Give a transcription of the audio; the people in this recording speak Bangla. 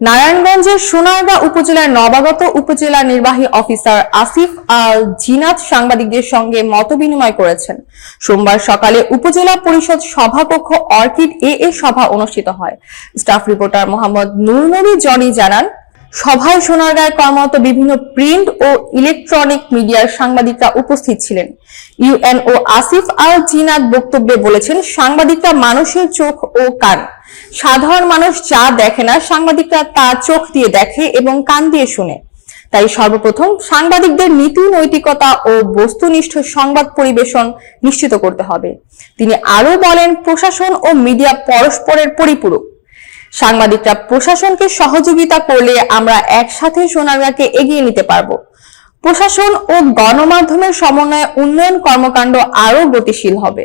নারায়ণগঞ্জের সোনারগাঁ উপজেলার নবাগত উপজেলা নির্বাহী অফিসার আসিফ আল জিনাত সাংবাদিকদের সঙ্গে মতবিনিময় করেছেন। সোমবার সকালে উপজেলা পরিষদ সভাকক্ষ অর্কিড এ সভা অনুষ্ঠিত হয়। স্টাফ রিপোর্টার মোহাম্মদ নূর নবী জনি জানান, সভায় সোনারগাঁয় কর্মরত বিভিন্ন প্রিন্ট ও ইলেকট্রনিক মিডিয়ার সাংবাদিকরা উপস্থিত ছিলেন। ইউএনও আসিফ আল জিনাত বক্তব্যে বলেছেন, সাংবাদিকরা মানুষের চোখ ও কান। সাধারণ মানুষ যা দেখে না, সাংবাদিকরা তা চোখ দিয়ে দেখে এবং কান দিয়ে শুনে। তাই সর্বপ্রথম সাংবাদিকদের নীতি, নৈতিকতা ও বস্তুনিষ্ঠ সংবাদ পরিবেশন নিশ্চিত করতে হবে। তিনি আরো বলেন, প্রশাসন ও মিডিয়া পরস্পরের পরিপূরক। সাংবাদিকরা প্রশাসনকে সহযোগিতা করলে আমরা একসাথে সোনারগাঁকে এগিয়ে নিতে পারব। প্রশাসন ও গণমাধ্যমের সমন্বয়ে উন্নয়ন কর্মকাণ্ড আরো গতিশীল হবে।